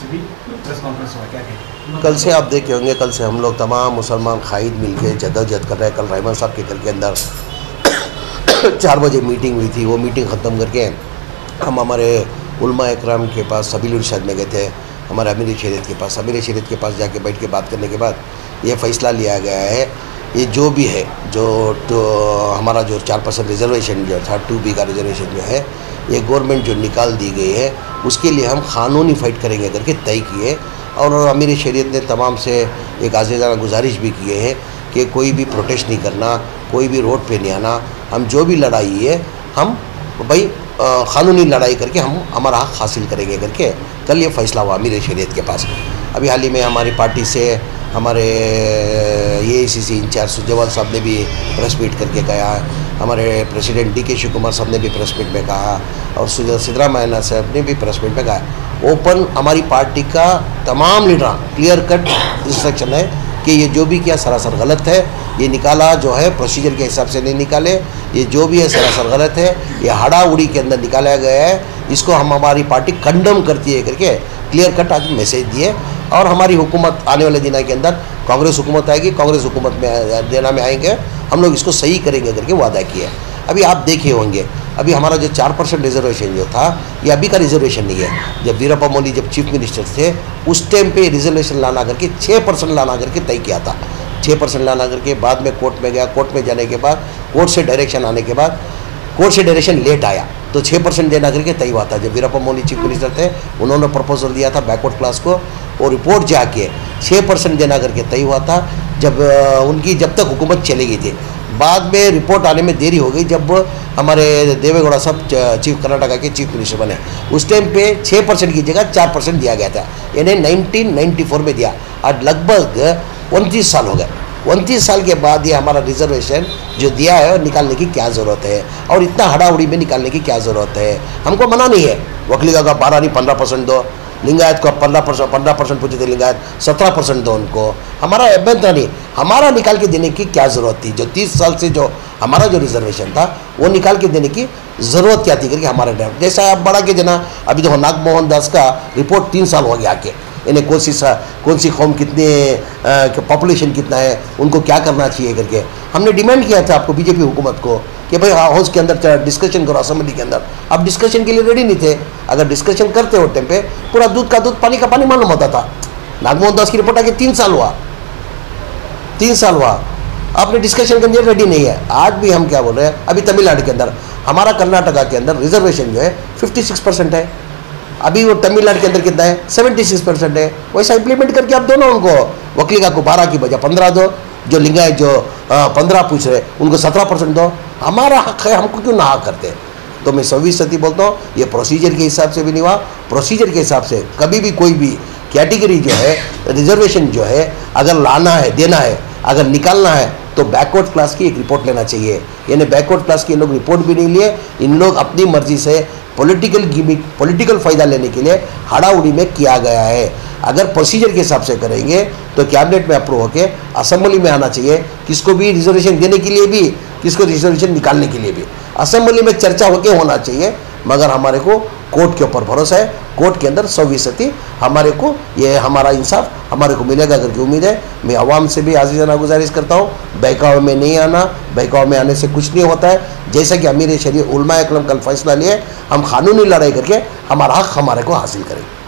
से भी press conference हुआ, क्या कहेंगे? कल से आप देखे होंगे, कल से हम लोग तमाम मुसलमान कायद मिल के जद्दोजहद कर रहे हैं। कल रहमान साहब के घर के अंदर 4 बजे मीटिंग हुई थी। वो मीटिंग ख़त्म करके हम हमारे उलमा इकराम के पास सबील इरशाद में गए थे, हमारे अमीर शरीयत के पास। अमीर शरीयत के पास जाके बैठ के बात करने के बाद ये फ़ैसला लिया गया है, ये जो भी है जो हमारा जो 4% रिजर्वेशन जो था 2B का रिजर्वेशन जो है, ये गवर्नमेंट जो निकाल दी गई है उसके लिए हम क़ानूनी फ़ाइट करेंगे करके तय किए। और अमीर शरीयत ने तमाम से एक आज़ीज़ाना गुजारिश भी किए हैं कि कोई भी प्रोटेस्ट नहीं करना, कोई भी रोड पे नहीं आना। हम जो भी लड़ाई है हम भाई क़ानूनी लड़ाई करके हम हमारा हक़ हासिल करेंगे करके कल ये फ़ैसला हुआ अमीर शरीयत के पास। अभी हाल ही में हमारी पार्टी से हमारे AICC इंचार्ज सुरजेवाला साहब ने भी प्रेस मीट करके कहा, हमारे प्रेसिडेंट DK शिव कुमार साहब ने भी प्रेस मीट में कहा, और सिद्धरामैया साहब ने भी प्रेस मीट में कहा। ओपन हमारी पार्टी का तमाम लीडर क्लियर कट इंस्ट्रक्शन है कि ये जो भी किया सरासर गलत है। ये निकाला जो है प्रोसीजर के हिसाब से नहीं निकाले, ये जो भी है सरासर गलत है, ये हाड़ा उड़ी के अंदर निकाला गया है। इसको हम हमारी पार्टी कंडम करती है करके क्लियर कट आज मैसेज दिए। और हमारी हुकूमत आने वाले दिनों के अंदर कांग्रेस हुकूमत आएगी, कांग्रेस हुकूमत में देना में आएंगे, हम लोग इसको सही करेंगे करके वादा किया है। अभी आप देखे होंगे, अभी हमारा जो 4% रिजर्वेशन जो था ये अभी का रिजर्वेशन नहीं है। जब वीरप्पा मोइली जब चीफ मिनिस्टर थे उस टाइम पे रिजर्वेशन लाना करके 6% लाना करके तय किया था। 6% लाना करके बाद में कोर्ट में गया, कोर्ट में जाने के बाद कोर्ट से डायरेक्शन आने के बाद कोर्ट से डायरेक्शन लेट आया तो 6% देना करके तय हुआ था। जब वीरप्पा मोइली चीफ मिनिस्टर थे उन्होंने प्रपोजल दिया था बैकवर्ड क्लास को, और रिपोर्ट जाके 6% देना करके तय हुआ था। जब उनकी जब तक हुकूमत चली गई थी, बाद में रिपोर्ट आने में देरी हो गई। जब हमारे देवेगौड़ा साहब चीफ कर्नाटका के चीफ मिनिस्टर बने उस टाइम पे 6% की जगह 4% दिया गया था, यानी 1994 में दिया। आज लगभग 29 साल हो गए। 29 साल के बाद ये हमारा रिजर्वेशन जो दिया है निकालने की क्या ज़रूरत है, और इतना हड़ाउड़ी में निकालने की क्या ज़रूरत है। हमको मना नहीं है, वकीलिका का 12 नहीं 15% दो, लिंगायत को 15% पूछे थे, लिंगायत 17% दो उनको, हमारा अभ्यंतर नहीं। हमारा निकाल के देने की क्या ज़रूरत थी? जो 30 साल से जो हमारा जो रिजर्वेशन था वो निकाल के देने की ज़रूरत क्या थी करके हमारे डर। जैसा आप बढ़ा के जना, अभी देखो नागमोहन दास का रिपोर्ट 3 साल हो गया आके, इन्हें कौन सी कौम कितने पॉपुलेशन कितना है, उनको क्या करना चाहिए करके हमने डिमांड किया था आपको बीजेपी हुकूमत को कि भाई हाउस के अंदर डिस्कशन करो, असेंबली के अंदर। अब डिस्कशन के लिए रेडी नहीं थे। अगर डिस्कशन करते हो टाइम पे पूरा दूध का दूध पानी का पानी मालूम होता था। नागमोहन दास की रिपोर्ट आके 3 साल हुआ, 3 साल हुआ, आपने डिस्कशन के लिए रेडी नहीं है। आज भी हम क्या बोल रहे हैं, अभी तमिलनाडु के अंदर, हमारा कर्नाटका के अंदर रिजर्वेशन जो है 56% है, अभी वो तमिलनाडु के अंदर कितना है 76% है। वैसा इंप्लीमेंट करके आप दो ना उनको, वकीलिका को 12 की बजाय 15 दो, जो लिंगायत जो 15 पूछ रहे उनको 17% दो। हमारा हक है, हमको क्यों ना हक करते? तो मैं 26% बोलता हूँ, ये प्रोसीजर के हिसाब से भी नहीं हुआ। प्रोसीजर के हिसाब से कभी भी कोई भी कैटेगरी जो है रिजर्वेशन जो है अगर लाना है, देना है, अगर निकालना है तो बैकवर्ड क्लास की एक रिपोर्ट लेना चाहिए। यानी बैकवर्ड क्लास की इन लोग रिपोर्ट भी नहीं लिए, इन लोग अपनी मर्जी से पॉलिटिकल गिमिक, पॉलिटिकल फ़ायदा लेने के लिए हाड़ाउड़ी में किया गया है। अगर प्रोसीजर के हिसाब से करेंगे तो कैबिनेट में अप्रूव होकर असेंबली में आना चाहिए, किसको भी रिजर्वेशन देने के लिए भी, किसको रिजर्वेशन निकालने के लिए भी असेंबली में चर्चा होकर होना चाहिए। मगर हमारे को कोर्ट के ऊपर भरोसा है, कोर्ट के अंदर 100% हमारे को ये हमारा इंसाफ हमारे को मिलेगा करके उम्मीद है। मैं आवाम से भी आजीज़ाना गुजारिश करता हूँ, बहकावे में नहीं आना, बहकावे में आने से कुछ नहीं होता है। जैसा कि अमीर शरीयत उलमा इकराम कल फैसला लिए, हम कानूनी लड़ाई करके हमारा हक़ हमारे को हासिल करेंगे।